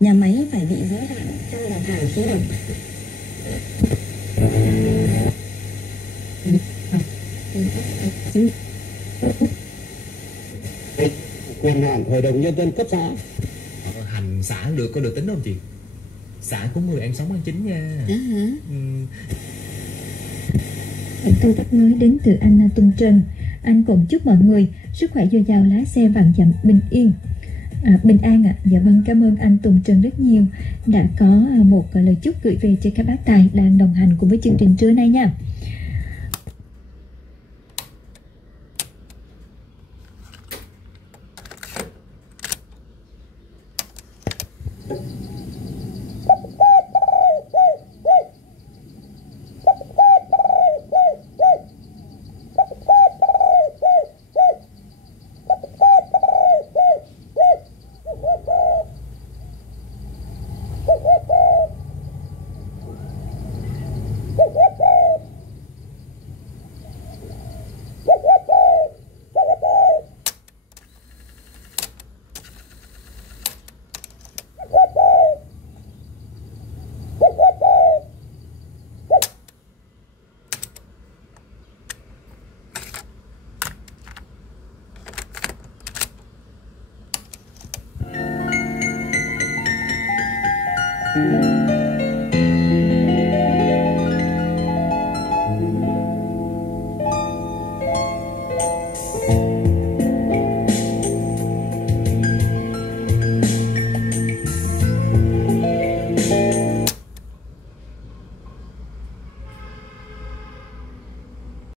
Nhà máy phải bị giới hạn trong đầu hàng khí độc. Quyền hạn hội đồng nhân dân cấp xã. Hành xã được, có được tính không chị? Xã của 10 ăn sống ăn chín nha. Câu tắt nói đến từ anh Tuần Trần. Anh cũng chúc mọi người sức khỏe dồi dào, lái xe vạn dặm bình yên. Bình an ạ. Dạ vâng, cảm ơn anh Tùng Trần rất nhiều đã có một lời chúc gửi về cho các bác tài đang đồng hành cùng với chương trình trưa nay nha. Thank you.